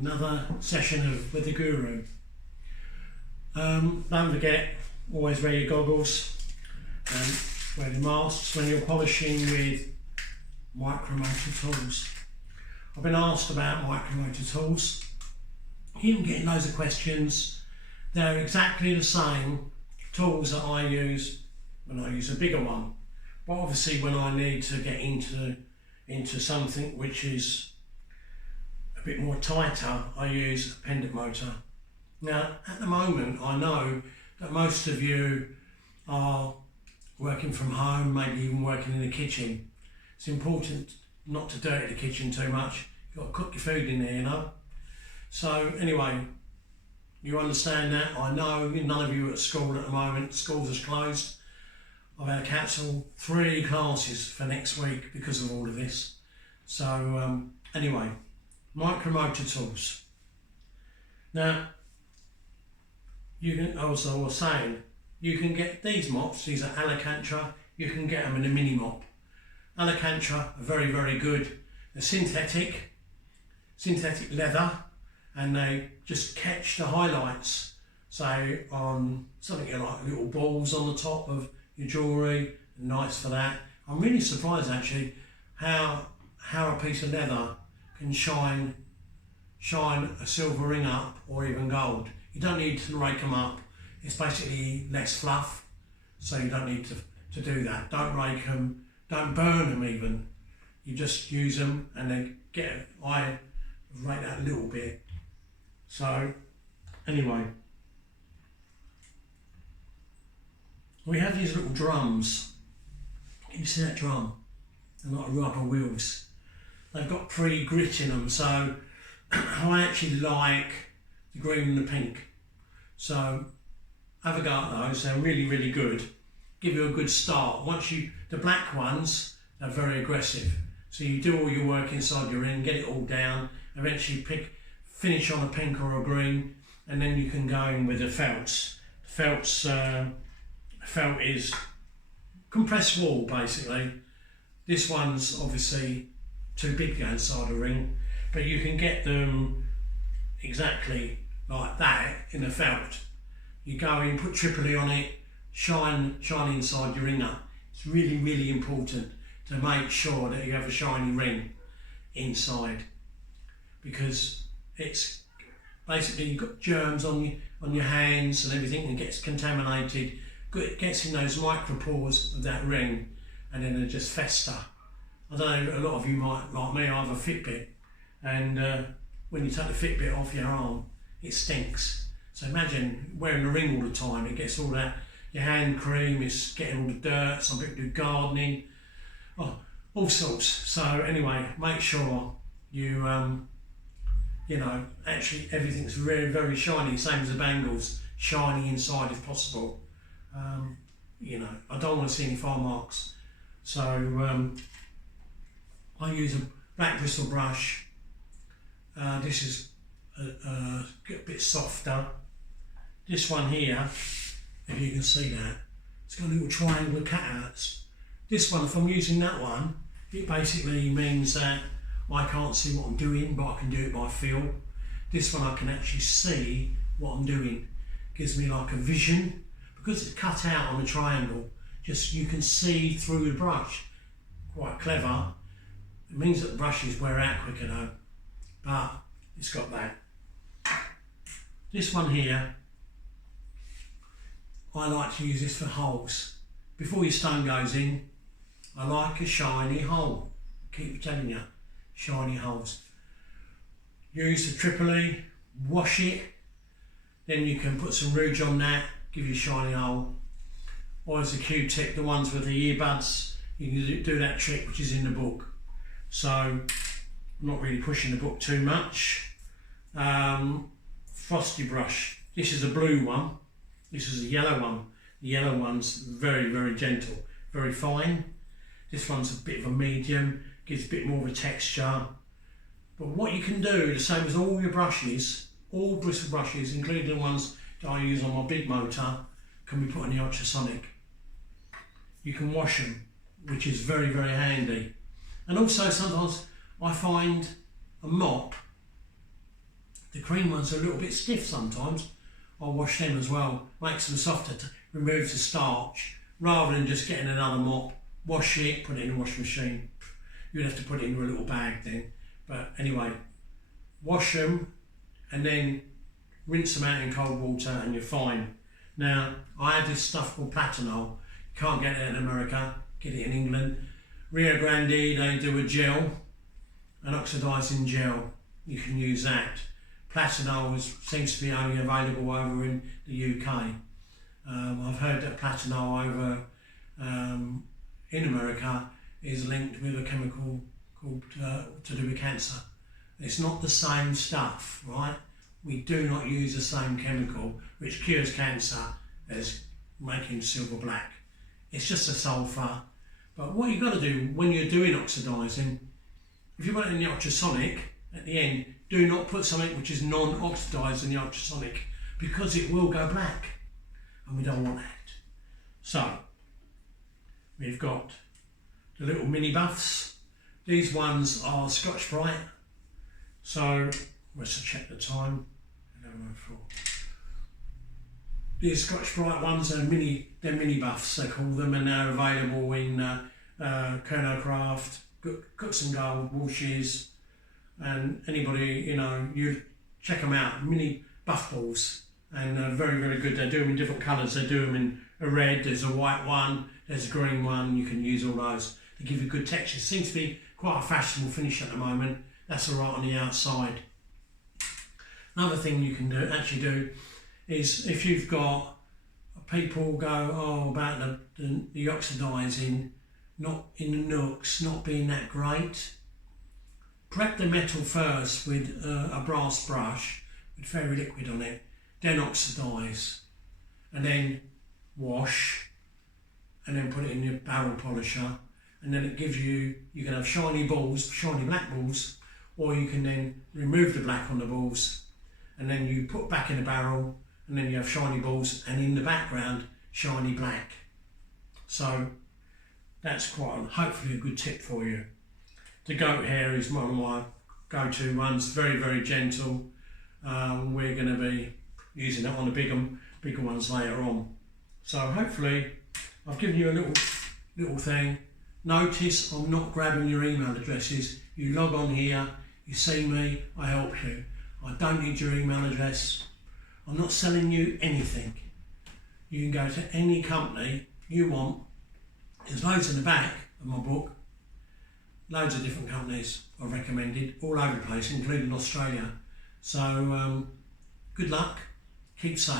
another session with the Guru. Don't forget, always wear your goggles and wear your masks when you're polishing with micromotor tools. I've been asked about micromotor tools. I'm getting loads of questions. They're exactly the same tools that I use when I use a bigger one. But obviously when I need to get into something which is a bit more tighter, I use a pendant motor. Now, at the moment, I know that most of you are working from home, maybe even working in the kitchen. It's important not to dirty the kitchen too much. You've got to cook your food in there, you know. So anyway, you understand that. I know none of you are at school at the moment. Schools are closed. I've had to cancel 3 classes for next week because of all of this. So anyway, micromotor tools. Now, you can also, I was saying, you can get these mops. These are Alcantara. You can get them in a mini mop. Alcantara are very, very good. They're synthetic leather, and they just catch the highlights. Say on something like little balls on the top of your jewellery, nice for that. I'm really surprised actually how a piece of leather can shine a silver ring up or even gold. You don't need to rake them up. It's basically less fluff, so you don't need to do that. Don't rake them, don't burn them even. You just use them and then I rake that a little bit. So anyway, we have these little drums. Can you see that drum? They're like rubber wheels. They've got pre-grit in them, so I actually like the green and the pink. So have a go at those. They're really, really good. Give you a good start. The black ones are very aggressive. So you do all your work inside your ring, get it all down, eventually finish on a pink or a green, and then you can go in with the felts. Felt is compressed wool basically. This one's obviously too big to go inside a ring, but you can get them exactly like that in a felt. You go in, put tripoli on it, shine inside your ring up. It's really, really important to make sure that you have a shiny ring inside, because it's basically you've got germs on your hands and everything, and gets contaminated. It gets in those micropores of that ring, and then they just fester. I don't know, a lot of you might, like me, I have a Fitbit, and when you take the Fitbit off your arm, it stinks. So imagine wearing a ring all the time, it gets all that, your hand cream is getting all the dirt, some people do gardening, all sorts. So anyway, make sure you, actually everything's very, very shiny, same as the bangles, shiny inside if possible. I don't want to see any file marks. So I use a black bristle brush. This is a bit softer. This one here, if you can see that, it's got little triangular cutouts. This one, if I'm using that one, it basically means that I can't see what I'm doing, but I can do it by feel. This one I can actually see what I'm doing. Gives me like a vision. Because it's cut out on a triangle, just you can see through the brush. Quite clever. It means that the brushes wear out quicker though, but it's got that. This one here, I like to use this for holes. Before your stone goes in, I like a shiny hole. I keep telling you, shiny holes. Use the tripoli, wash it, then you can put some rouge on that, give you a shiny hole. Or as a Q-tip, the ones with the earbuds, you can do that trick which is in the book. So I'm not really pushing the book too much. Frosty brush. This is a blue one. This is a yellow one. The yellow one's very, very gentle, very fine. This one's a bit of a medium, gives a bit more of a texture. But what you can do, the same as all your brushes, all bristle brushes, including the ones that I use on my big motor, can be put in the ultrasonic. You can wash them, which is very, very handy. And also sometimes I find a mop The cream ones are a little bit stiff sometimes. I'll wash them as well, makes them softer, to remove the starch, rather than just getting another mop, wash it, put it in the washing machine. You'd have to put it into a little bag then. But anyway, wash them and then rinse them out in cold water and you're fine. Now, I had this stuff called Platinol. You can't get it in America, get it in England. Rio Grande, they do a gel, an oxidising gel. You can use that. Platinol seems to be only available over in the UK. I've heard that Platinol over in America is linked with a chemical called to do with cancer. It's not the same stuff, right? We do not use the same chemical which cures cancer as making silver black. It's just a sulphur. But what you've got to do when you're doing oxidising, if you put it in the ultrasonic at the end, do not put something which is non-oxidised in the ultrasonic, because it will go black and we don't want that. So we've got the little mini buffs. These ones are Scotch-Brite. So let's check the time. 11:04. These Scotch-Brite ones are they're mini buffs, they call them, and they're available in Kerno Craft, Cooks and Gold, Walshes, and anybody, you know, you check them out. Mini buff balls, and very, very good. They do them in different colours. They do them in a red, there's a white one, there's a green one. You can use all those. They give you good texture. Seems to be quite a fashionable finish at the moment. That's all right on the outside. Another thing you can actually do is, if you've got people go, about the oxidising, not in the nooks, not being that great, prep the metal first with a brass brush with fairy liquid on it, then oxidise, and then wash, and then put it in your barrel polisher, and then it gives you can have shiny balls, shiny black balls, or you can then remove the black on the balls, and then you put back in the barrel, and then you have shiny balls, and in the background, shiny black. So that's hopefully a good tip for you. The goat hair is one of my go-to ones, very, very gentle. We're going to be using it on the bigger ones later on. So hopefully I've given you a little thing. Notice I'm not grabbing your email addresses. You log on here, you see me, I help you. I don't need your email address. I'm not selling you anything. You can go to any company you want. There's loads in the back of my book. Loads of different companies I've recommended, all over the place, including Australia. So good luck, keep safe.